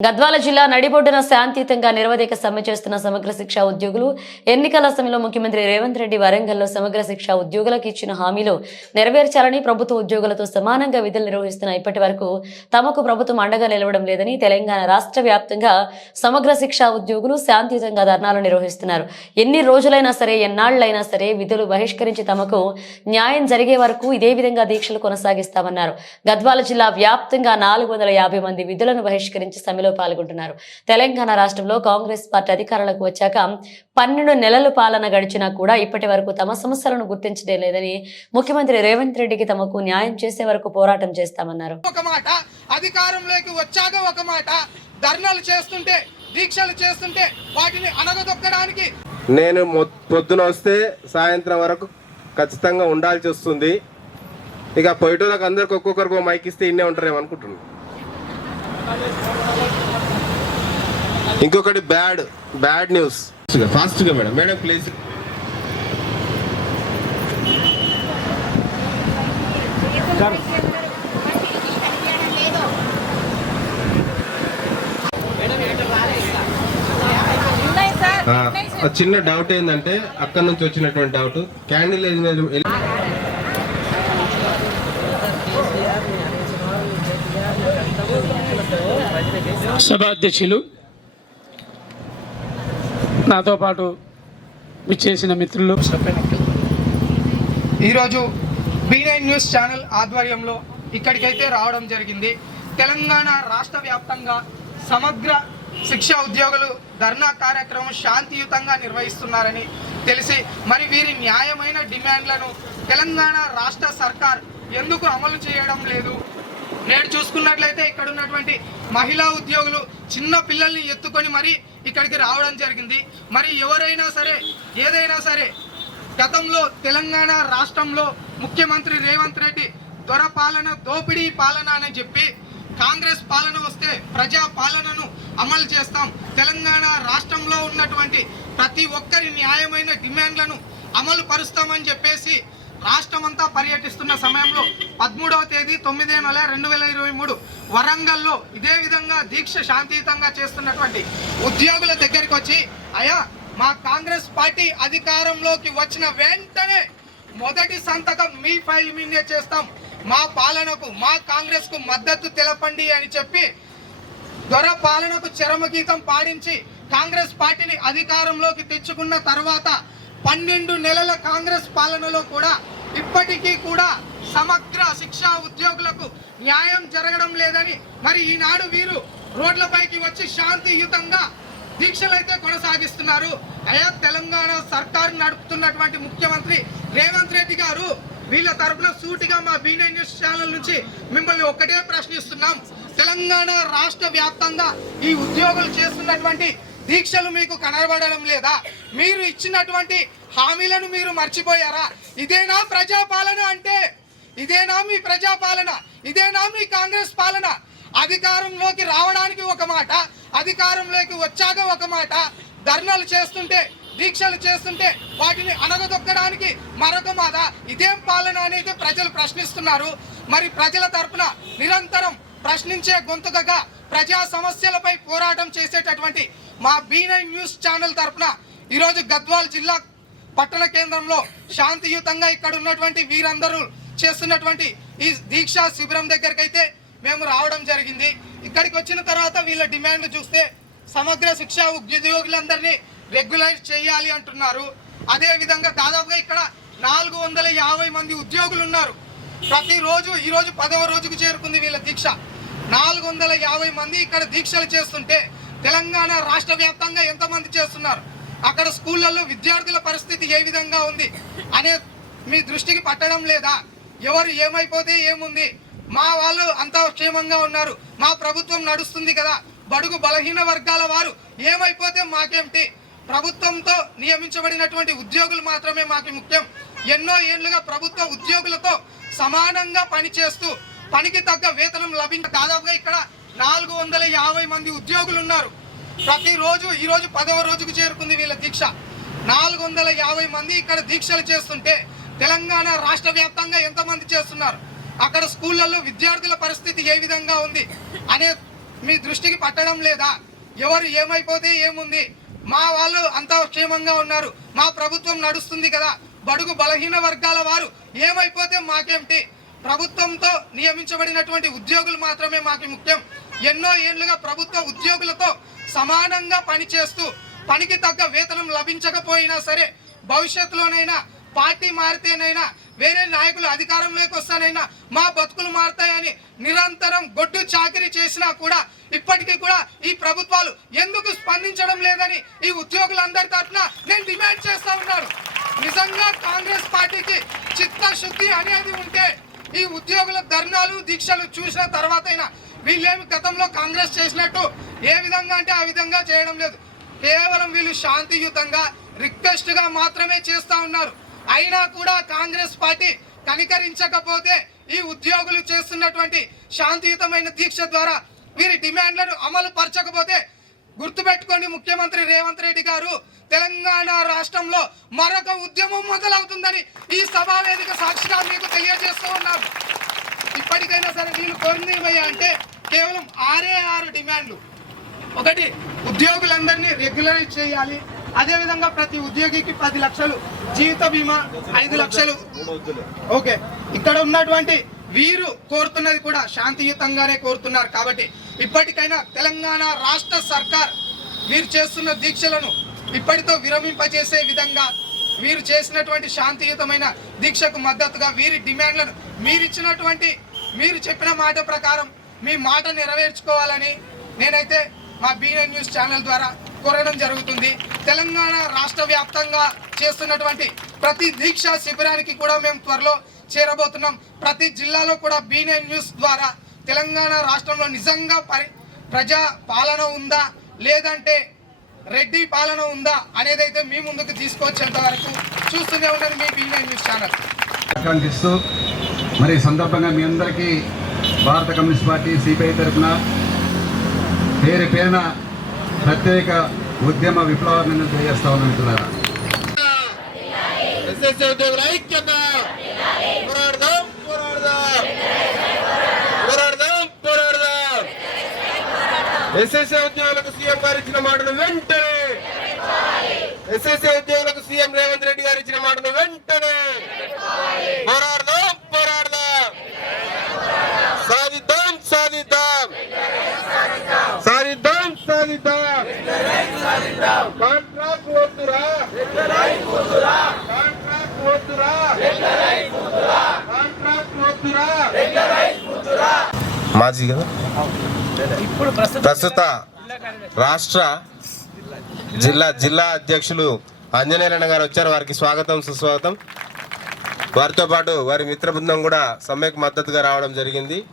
గద్వాల జిల్లా నడిబొడ్డున శాంతియుతంగా నిరవధిక సమ్మె చేస్తున్న సమగ్ర శిక్ష ఉద్యోగులు ఎన్నికల సమయంలో ముఖ్యమంత్రి రేవంత్ రెడ్డి వరంగల్లో సమగ్ర శిక్ష ఉద్యోగులకు ఇచ్చిన హామీలు నెరవేర్చాలని ప్రభుత్వ ఉద్యోగులతో సమానంగా విధులు నిర్వహిస్తున్న ఇప్పటి వరకు తమకు ప్రభుత్వం అండగా నిలవడం లేదని తెలంగాణ రాష్ట్ర వ్యాప్తంగా సమగ్ర శిక్ష ఉద్యోగులు శాంతియుతంగా ధర్నాలు నిర్వహిస్తున్నారు. ఎన్ని రోజులైనా సరే ఎన్నాళ్ళైనా సరే విధులు బహిష్కరించి తమకు న్యాయం జరిగే వరకు ఇదే విధంగా దీక్షలు కొనసాగిస్తామన్నారు. గద్వాల జిల్లా వ్యాప్తంగా నాలుగు వందల యాభై మంది విధులను బహిష్కరించి సమ్మెలో పాల్గొంటున్నారు. తెలంగాణ రాష్ట్రంలో కాంగ్రెస్ పార్టీ అధికారంలోకి వచ్చాక పన్నెండు నెలలు పాలన గడిచినా కూడా ఇప్పటి వరకు తమ సమస్యలను గుర్తించడం లేదని ముఖ్యమంత్రి రేవంత్ రెడ్డికి తమకు న్యాయం చేసే వరకు పోరాటం చేస్తామన్నారు. ఒక మాట అధికారంలోకి వచ్చాక ఒక మాట ధర్నాలు చేస్తుంటే దీక్షలు చేస్తుంటే వాటిని అనగదొక్కడానికి నేను పొద్దున వస్తే సాయంత్రం వరకు ఖచ్చితంగా ఉండాల్సి వస్తుంది. ఇక పోయేటోళ్ళకి అందరికి ఒక్కొక్కరికి మైక్ ఇస్తే ఇన్నే ఉంటారేమో అనుకుంటున్నాను. ఇంకొకటి బ్యాడ్ బ్యాడ్ న్యూస్. ఫాస్ట్గా మేడం మేడం ప్లీజ్. ఆ, చిన్న డౌట్ ఏంటంటే అక్కడ నుంచి వచ్చినటువంటి డౌట్ క్యాండిల్ సభాధ్యక్షులు నాతో పాటు విచ్చేసిన మిత్రులు. ఈరోజు బీ నైన్ న్యూస్ ఛానల్ ఆధ్వర్యంలో ఇక్కడికైతే రావడం జరిగింది. తెలంగాణ రాష్ట్ర వ్యాప్తంగా సమగ్ర శిక్షా ఉద్యోగులు ధర్నా కార్యక్రమం శాంతియుతంగా నిర్వహిస్తున్నారని తెలిసి మరి వీరి న్యాయమైన డిమాండ్లను తెలంగాణ రాష్ట్ర సర్కార్ ఎందుకు అమలు చేయడం లేదు? నేడు చూసుకున్నట్లయితే ఇక్కడ ఉన్నటువంటి మహిళా ఉద్యోగులు చిన్న పిల్లల్ని ఎత్తుకొని మరి ఇక్కడికి రావడం జరిగింది. మరి ఎవరైనా సరే ఏదైనా సరే గతంలో తెలంగాణ రాష్ట్రంలో ముఖ్యమంత్రి రేవంత్ రెడ్డి దొర పాలన దోపిడీ పాలన అని చెప్పి కాంగ్రెస్ పాలన వస్తే ప్రజా పాలనను అమలు చేస్తాం. తెలంగాణ రాష్ట్రంలో ఉన్నటువంటి ప్రతి ఒక్కరి న్యాయమైన డిమాండ్లను అమలు పరుస్తామని చెప్పేసి రాష్ట్రమంతా పర్యటిస్తున్న సమయంలో పదమూడవ తేదీ తొమ్మిదే నెల రెండు వేల ఇరవై మూడు వరంగల్లో ఇదే విధంగా దీక్ష శాంతియుతంగా చేస్తున్నటువంటి ఉద్యోగుల దగ్గరికి వచ్చి అయా మా కాంగ్రెస్ పార్టీ అధికారంలోకి వచ్చిన వెంటనే మొదటి సంతకం మీ ఫైల్ మీదే చేస్తాం. మా పాలనకు మా కాంగ్రెస్కు మద్దతు తెలపండి అని చెప్పి దొర పాలనకు చరమగీతం పాడించి కాంగ్రెస్ పార్టీని అధికారంలోకి తెచ్చుకున్న తర్వాత పన్నెండు నెలల కాంగ్రెస్ పాలనలో కూడా ఇప్పటికీ కూడా సమగ్ర శిక్షా ఉద్యోగులకు న్యాయం జరగడం లేదని మరి ఈనాడు వీరు రోడ్లపైకి వచ్చి శాంతియుతంగా దీక్షలైతే కొనసాగిస్తున్నారు. అయా తెలంగాణ సర్కార్ నడుపుతున్నటువంటి ముఖ్యమంత్రి రేవంత్ రెడ్డి గారు వీళ్ళ తరఫున సూటిగా మా బీనే న్యూస్ ఛానల్ నుంచి మిమ్మల్ని ఒక్కటే ప్రశ్నిస్తున్నాం. తెలంగాణ రాష్ట్ర వ్యాప్తంగా ఈ ఉద్యోగులు చేస్తున్నటువంటి దీక్షలు మీకు కనబడడం లేదా? మీరు ఇచ్చినటువంటి హామీలను మీరు మర్చిపోయారా? ఇదేనా ప్రజాపాలన అంటే? ఇదేనా మీ ప్రజాపాలన? ఇదేనా మీ కాంగ్రెస్ పాలన? అధికారంలోకి రావడానికి ఒక మాట అధికారంలోకి వచ్చాక ఒక మాట. ధర్నాలు చేస్తుంటే దీక్షలు చేస్తుంటే వాటిని అనగదొక్కడానికి మరొక మాట. ఇదేం పాలన అనేది ప్రజలు ప్రశ్నిస్తున్నారు. మరి ప్రజల తరపున నిరంతరం ప్రశ్నించే గొంతుకగా ప్రజా సమస్యలపై పోరాటం చేసేటటువంటి మా బీ న్యూస్ ఛానల్ తరపున ఈరోజు గద్వాల్ జిల్లా పట్టణ కేంద్రంలో శాంతియుతంగా ఇక్కడ ఉన్నటువంటి వీరందరూ చేస్తున్నటువంటి ఈ దీక్షా శిబిరం దగ్గరికి అయితే మేము రావడం జరిగింది. ఇక్కడికి వచ్చిన తర్వాత వీళ్ళ డిమాండ్ చూస్తే సమగ్ర శిక్ష ఉద్యోగులందరినీ రెగ్యులైజ్ చేయాలి అంటున్నారు. అదేవిధంగా దాదాపుగా ఇక్కడ నాలుగు వందల యాభై మంది ఉద్యోగులు ఉన్నారు. ప్రతిరోజు ఈరోజు పదవ రోజుకు చేరుకుంది వీళ్ళ దీక్ష. నాలుగు వందల యాభై మంది ఇక్కడ దీక్షలు చేస్తుంటే తెలంగాణ రాష్ట్ర వ్యాప్తంగా ఎంతమంది చేస్తున్నారు? అక్కడ స్కూళ్ళల్లో విద్యార్థుల పరిస్థితి ఏ విధంగా ఉంది? అనే మీ దృష్టికి పట్టడం లేదా? ఎవరు ఏమైపోతే ఏముంది? మా వాళ్ళు అంతా క్షేమంగా ఉన్నారు. మా ప్రభుత్వం నడుస్తుంది కదా. బడుగు బలహీన వర్గాల వారు ఏమైపోతే మాకేమిటి? ప్రభుత్వంతో నియమించబడినటువంటి ఉద్యోగులు మాత్రమే మాకు ముఖ్యం. ఎన్నో ఏళ్ళుగా ప్రభుత్వ ఉద్యోగులతో సమానంగా పనిచేస్తూ పనికి తగ్గ వేతనం లభించ దాదాపుగా ఇక్కడ నాలుగు వందల యాభై మంది ఉద్యోగులు ఉన్నారు ప్రతిరోజు ఈరోజు పదవ రోజుకు చేరుకుంది వీళ్ళ దీక్ష. నాలుగు వందల యాభై మంది ఇక్కడ దీక్షలు చేస్తుంటే తెలంగాణ రాష్ట్ర వ్యాప్తంగా ఎంతమంది చేస్తున్నారు? అక్కడ స్కూళ్ళల్లో విద్యార్థుల పరిస్థితి ఏ విధంగా ఉంది? అనే మీ దృష్టికి పట్టడం లేదా? ఎవరు ఏమైపోతే ఏముంది? మా వాళ్ళు అంతా క్షేమంగా ఉన్నారు. మా ప్రభుత్వం నడుస్తుంది కదా. బడుగు బలహీన వర్గాల వారు ఏమైపోతే మాకేమిటి? ప్రభుత్వంతో నియమించబడినటువంటి ఉద్యోగులు మాత్రమే మాకు ముఖ్యం. ఎన్నో ఏళ్ళుగా ప్రభుత్వ ఉద్యోగులతో సమానంగా పనిచేస్తూ పనికి తగ్గ వేతనం లభించకపోయినా సరే భవిష్యత్తులోనైనా పార్టీ మారితేనైనా వేరే నాయకులు అధికారంలోకి వస్తానైనా మా బతుకులు మారుతాయని నిరంతరం గొడ్డు చాకరీ చేసినా కూడా ఇప్పటికీ కూడా ఈ ప్రభుత్వాలు ఎందుకు స్పందించడం లేదని ఈ ఉద్యోగులందరి తరఫున నేను డిమాండ్ చేస్తా ఉన్నాను. నిజంగా కాంగ్రెస్ పార్టీకి చిత్తశుద్ధి అనేది ఉంటే ఈ ఉద్యోగుల ధర్నాలు దీక్షలు చూసిన తర్వాతైనా వీళ్ళేమి గతంలో కాంగ్రెస్ చేసినట్టు ఏ విధంగా అంటే ఆ విధంగా చేయడం లేదు. కేవలం వీళ్ళు శాంతియుతంగా రిక్వెస్ట్గా మాత్రమే చేస్తూ ఉన్నారు. అయినా కూడా కాంగ్రెస్ పార్టీ కనికరించకపోతే ఈ ఉద్యోగులు చేస్తున్నటువంటి శాంతియుతమైన దీక్ష ద్వారా వీరి డిమాండ్లను అమలు పరచకపోతే గుర్తుపెట్టుకొని ముఖ్యమంత్రి రేవంత్ రెడ్డి గారు తెలంగాణ రాష్ట్రంలో మరొక ఉద్యమం మొదలవుతుందని ఈ సభావేదిక సాక్షిగా మీకు తెలియజేస్తూ ఉన్నారు ఇప్పటికైనా సరే వీళ్ళు కోరింది అంటే కేవలం ఆరే ఆరు డిమాండ్లు. ఒకటి ఉద్యోగులందరినీ రెగ్యులరైజ్ చేయాలి. అదేవిధంగా ప్రతి ఉద్యోగికి పది లక్షలు జీవిత బీమా ఐదు లక్షలు. ఓకే ఇక్కడ ఉన్నటువంటి వీరు కోరుతున్నది కూడా శాంతియుతంగానే కోరుతున్నారు కాబట్టి ఇప్పటికైనా తెలంగాణ రాష్ట్ర సర్కార్ వీరు చేస్తున్న దీక్షలను ఇప్పటితో విరమింపజేసే విధంగా వీరు చేసినటువంటి శాంతియుతమైన దీక్షకు మద్దతుగా వీరి డిమాండ్లను మీరు ఇచ్చినటువంటి మీరు చెప్పిన మాట ప్రకారం మీ మాట నెరవేర్చుకోవాలని నేనైతే మా బీఎన్ న్యూస్ ఛానల్ ద్వారా కోరడం జరుగుతుంది. తెలంగాణ రాష్ట్ర వ్యాప్తంగా చేస్తున్నటువంటి ప్రతి దీక్షా శిబిరానికి కూడా మేము త్వరలో చేరబోతున్నాం. ప్రతి జిల్లాలో కూడా బీఎన్ న్యూస్ ద్వారా తెలంగాణ రాష్ట్రంలో నిజంగా పరి ప్రజా పాలన ఉందా? లేదంటే రెడ్డి పాలన ఉందా? అనేది అయితే మీ ముందుకు తీసుకొచ్చేంత వరకు చూస్తూనే ఉండండి మీ బీఎన్ న్యూస్ ఛానల్. మరి సందర్భంగా మీ అందరికీ భారత కమ్యూనిస్ట్ పార్టీ సిపిఐ తరఫున పేరు పేరున ప్రత్యేక ఉద్యమ విప్లవాన్ని తెలియజేస్తా ఉన్నాను మిత్రులారా. ఎస్ఎస్సీ ఐక్యత. పోరాడదాం పోరాడదాం. పోరాడదాం పోరాడదాం. ఎస్ఎస్సీ ఉద్యోగులకు సీఎం గారు ఇచ్చిన మాటను వెంటనే. ఎస్ఎస్ఏ ఉద్యోగులకు సీఎం రేవంత్ రెడ్డి గారు ఇచ్చిన మాటను వెంటనే. కాంట్రాక్ట్ వద్దురా. కాంట్రాక్ట్ వద్దురా. కాంట్రాక్ట్ వద్దురా. మాజీ కదా? ప్రస్తుత రాష్ట్ర జిల్లా జిల్లా అధ్యక్షులు ఆంజనేయులన్న గారు వచ్చారు. వారికి స్వాగతం సుస్వాగతం. వారితో పాటు వారి మిత్ర బృందం కూడా సమ్మెకు మద్దతుగా రావడం జరిగింది.